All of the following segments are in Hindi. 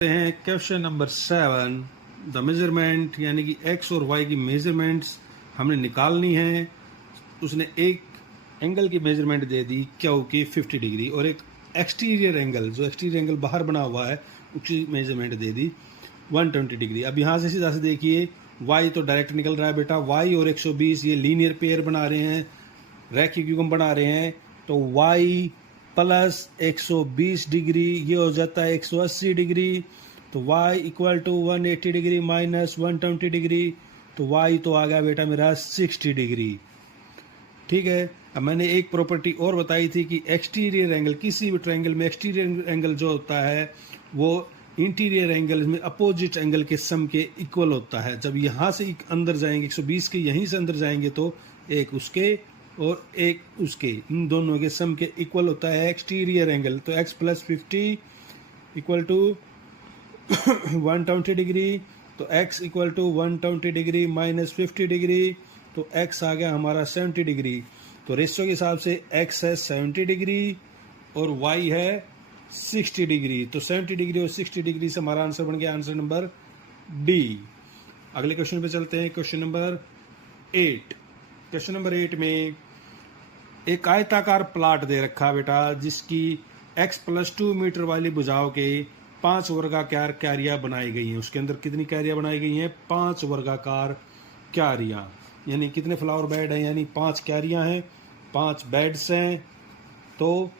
हैं क्वेश्चन नंबर 7। द मेजरमेंट यानी कि एक्स और वाई की मेजरमेंट्स हमने निकालनी है। उसने एक एंगल की मेजरमेंट दे दी क्यू की 50 डिग्री और एक एक्सटीरियर एंगल बाहर बना हुआ है उसकी मेजरमेंट दे दी 120 डिग्री। अब यहाँ से सीधा से देखिए वाई तो डायरेक्ट निकल रहा है बेटा। वाई और 120 ये लीनियर पेयर बना रहे हैं, रैखिक युग्म बना रहे हैं। तो वाई प्लस 120 डिग्री ये हो जाता है 180 डिग्री। तो y equal to 180 degree minus 120 degree. तो y तो आ गया बेटा मेरा 60 डिग्री। ठीक है। अब मैंने एक प्रॉपर्टी और बताई थी कि एक्सटीरियर एंगल, किसी भी ट्रायंगल में एक्सटीरियर एंगल जो होता है वो इंटीरियर एंगल में अपोजिट एंगल के सम के इक्वल होता है। जब यहाँ से अंदर जाएंगे 120 के यहीं से अंदर जाएंगे तो एक उसके और एक उसके, इन दोनों के सम के इक्वल होता है एक्सटीरियर एंगल। तो x plus 50 equal to 120 degree. तो x equal to 120 degree minus 50 degree. तो x आ गया हमारा 70 डिग्री। तो रेशियो के हिसाब से x है 70 डिग्री और y है 60 डिग्री। तो 70 डिग्री और 60 डिग्री से हमारा आंसर बन गया आंसर नंबर डी। अगले क्वेश्चन पे चलते हैं। Question number 8। क्वेश्चन नंबर 8 में एक आयताकार प्लाट दे रखा बेटा जिसकी x प्लस 2 मीटर वाली भुजाओं के 5 वर्गाकार क्यारियां बनाई गई हैं। उसके अंदर कितनी क्यारियां बनाई गई हैं? 5 वर्गाकार क्यारियां। यानी कितने फ्लावर बेड हैं? यानी 5 क्यारियां हैं, 5 बेड्स हैं। तो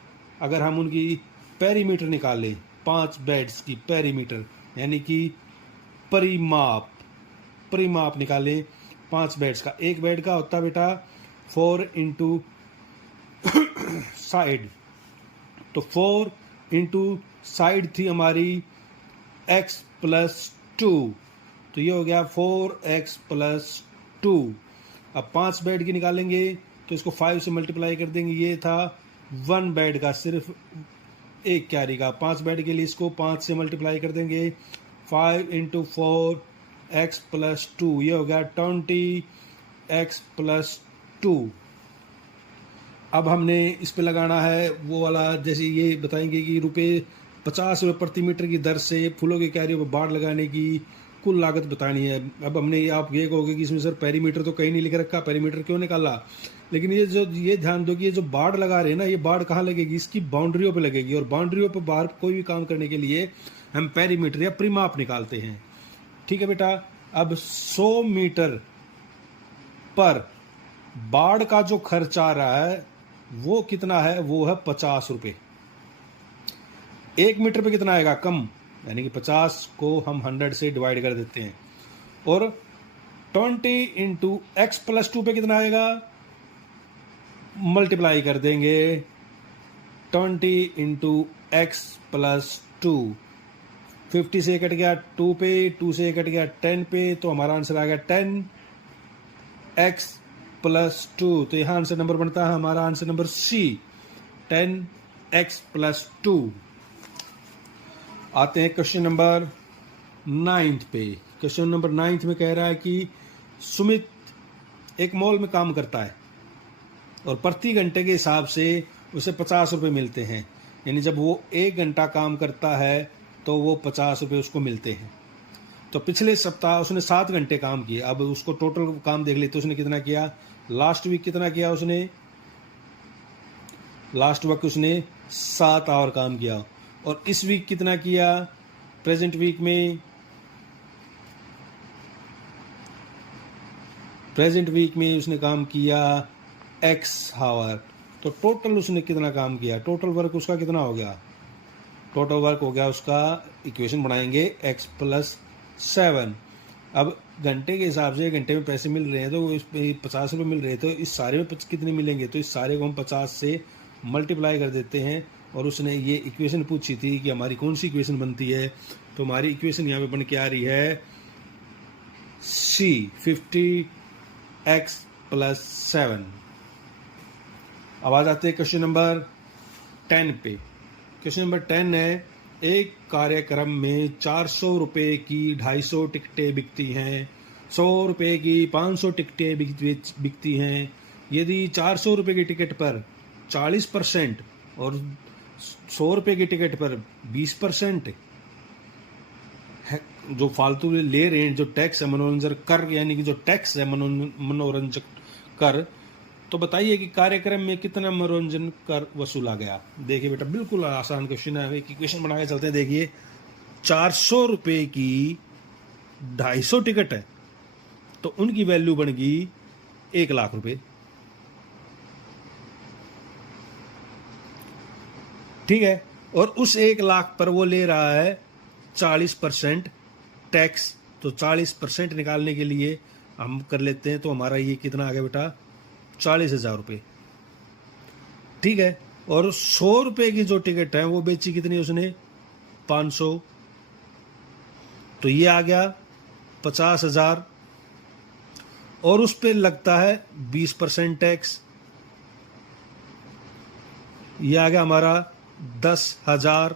अगर हम उनकी पेरीमीटर निकालें, 5 बेड्स की पेरीमीटर यानी कि परिमाप निकालें 5 बेड्स का। एक बेड का होता बेटा 4 इंटू साइड। तो 4 इंटू साइड थी हमारी x प्लस 2। तो ये हो गया 4x प्लस 2। अब 5 बेड की निकालेंगे तो इसको 5 से मल्टीप्लाई कर देंगे। ये था 1 बेड का, सिर्फ एक क्यारी का। 5 बेड के लिए इसको 5 से मल्टीप्लाई कर देंगे। 5 इंटू 4x प्लस 2 ये हो गया 20x प्लस 2। अब हमने इस पे लगाना है वो वाला, जैसे ये बताएंगे कि ₹50 प्रति मीटर की दर से फूलों के क्यारियों पर बाड़ लगाने की कुल लागत बतानी है। अब हमने आप ये कहोगे कि इसमें सर पेरीमीटर तो कहीं नहीं लिख रखा, पेरीमीटर क्यों निकाला? लेकिन ये ध्यान दो कि ये जो बाड़ लगा रहे हैं ना, ये बाड़ कहाँ लगेगी? इसकी बाउंड्रियों पे लगेगी। और बाउंड्रियों पे बाहर कोई भी काम करने के लिए हम पेरीमीटर या परिमाप निकालते हैं। ठीक है बेटा। अब 100 मीटर पर बाड़ का जो खर्च आ रहा है वो कितना है? वो है 50 रुपये। 1 मीटर पे कितना आएगा? कम, यानी कि 50 को हम 100 से डिवाइड कर देते हैं। और 20 इंटू एक्स प्लस 2 पे कितना आएगा? मल्टीप्लाई कर देंगे 20 इंटू एक्स प्लस 2। 50 से कट गया 2 पे, 2 से कट गया 10 पे। तो हमारा आंसर आ गया 10x प्लस 2। तो यहाँ आंसर नंबर बनता है हमारा answer number C, 10x plus 2। आते हैं क्वेश्चन नंबर 9 पे। क्वेश्चन नंबर 9 में कह रहा है कि सुमित एक मॉल में काम करता है और प्रति घंटे के हिसाब से उसे 50 रुपये मिलते हैं। यानी जब वो 1 घंटा काम करता है तो वो 50 रुपये उसको मिलते हैं। तो पिछले सप्ताह उसने 7 घंटे काम किए। अब उसको टोटल काम देख लेते, उसने कितना किया। लास्ट वीक कितना किया उसने? लास्ट वीक उसने 7 आवर काम किया। और इस वीक कितना किया? प्रेजेंट वीक में उसने काम किया x आवर। तो टोटल उसने कितना काम किया? टोटल वर्क उसका कितना हो गया? टोटल वर्क हो गया उसका, इक्वेशन बनाएंगे x प्लस 7। अब घंटे के हिसाब से घंटे में पैसे मिल रहे हैं तो इस 50 रुपये मिल रहे हैं। तो इस सारे में कितने मिलेंगे? तो इस सारे को हम 50 से मल्टीप्लाई कर देते हैं। और उसने ये इक्वेशन पूछी थी कि हमारी कौन सी इक्वेशन बनती है। तो हमारी इक्वेशन यहाँ पे बन के आ रही है सी, 50x प्लस 7। अब आ जाते हैं क्वेश्चन नंबर 10 पे। क्वेश्चन नंबर 10 है, एक कार्यक्रम में 400 रुपये की 250 टिकटें बिकती हैं, 100 रुपये की 500 टिकटें बिकती हैं। यदि 400 रुपये की टिकट पर 40% और 100 रुपये की टिकट पर 20% जो फालतू ले रहे हैं, जो टैक्स है मनोरंजन कर, यानी कि जो टैक्स है मनोरंजक कर, तो बताइए कि कार्यक्रम में कितना मनोरंजन कर वसूला गया। देखिए बेटा बिल्कुल आसान क्वेश्चन है, एक इक्वेशन बना के चलते हैं। देखिए 400 रुपए की 250 टिकट है, तो उनकी वैल्यू बन गई 1 लाख रुपए। ठीक है, और उस 1 लाख पर वो ले रहा है 40% टैक्स। तो 40% निकालने के लिए हम कर लेते हैं, तो हमारा ये कितना आ गया बेटा, 40,000 रुपये। ठीक है, और 100 रुपये की जो टिकट है वो बेची कितनी उसने, 500, तो ये आ गया 50,000, और उस पर लगता है 20% टैक्स, ये आ गया हमारा 10,000।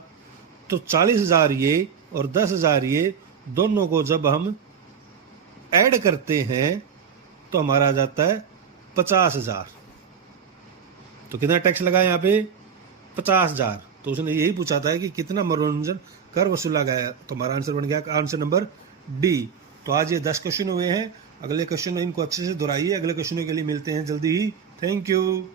तो 40,000 ये और 10,000 ये, दोनों को जब हम ऐड करते हैं तो हमारा आ जाता है 50,000। तो कितना टैक्स लगा यहाँ पे, 50,000। तो उसने यही पूछा था कि कितना मनोरंजन कर वसूला गया, तो हमारा आंसर बन गया आंसर नंबर डी। तो आज ये 10 क्वेश्चन हुए हैं। अगले क्वेश्चन इनको अच्छे से दोहराइए। अगले क्वेश्चनों के लिए मिलते हैं जल्दी ही। Thank you.